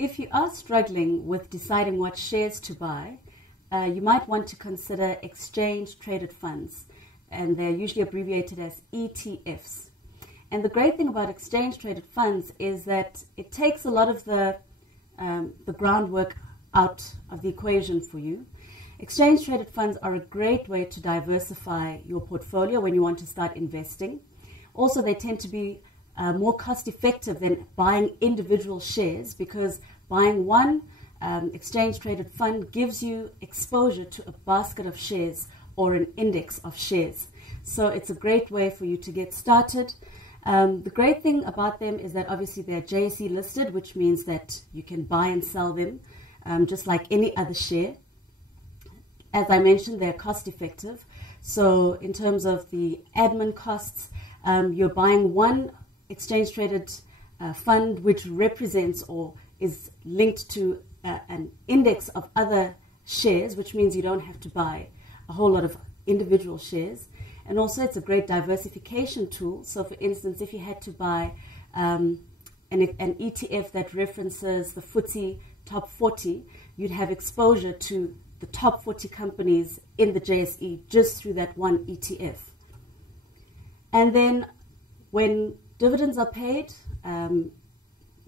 If you are struggling with deciding what shares to buy, you might want to consider exchange-traded funds, and they're usually abbreviated as ETFs. And the great thing about exchange-traded funds is that it takes a lot of the groundwork out of the equation for you. Exchange-traded funds are a great way to diversify your portfolio when you want to start investing. Also, they tend to be more cost-effective than buying individual shares, because buying one exchange-traded fund gives you exposure to a basket of shares or an index of shares. So it's a great way for you to get started. The great thing about them is that obviously they're JSE listed, which means that you can buy and sell them just like any other share. As I mentioned, they're cost-effective. So in terms of the admin costs, you're buying one exchange-traded fund which represents or is linked to an index of other shares, which means you don't have to buy a whole lot of individual shares. And also it's a great diversification tool. So for instance, if you had to buy an ETF that references the FTSE Top 40, you'd have exposure to the top 40 companies in the JSE just through that one ETF. And then when dividends are paid,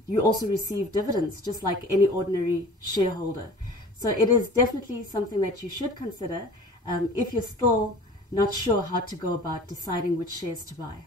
you also receive dividends just like any ordinary shareholder. So it is definitely something that you should consider if you're still not sure how to go about deciding which shares to buy.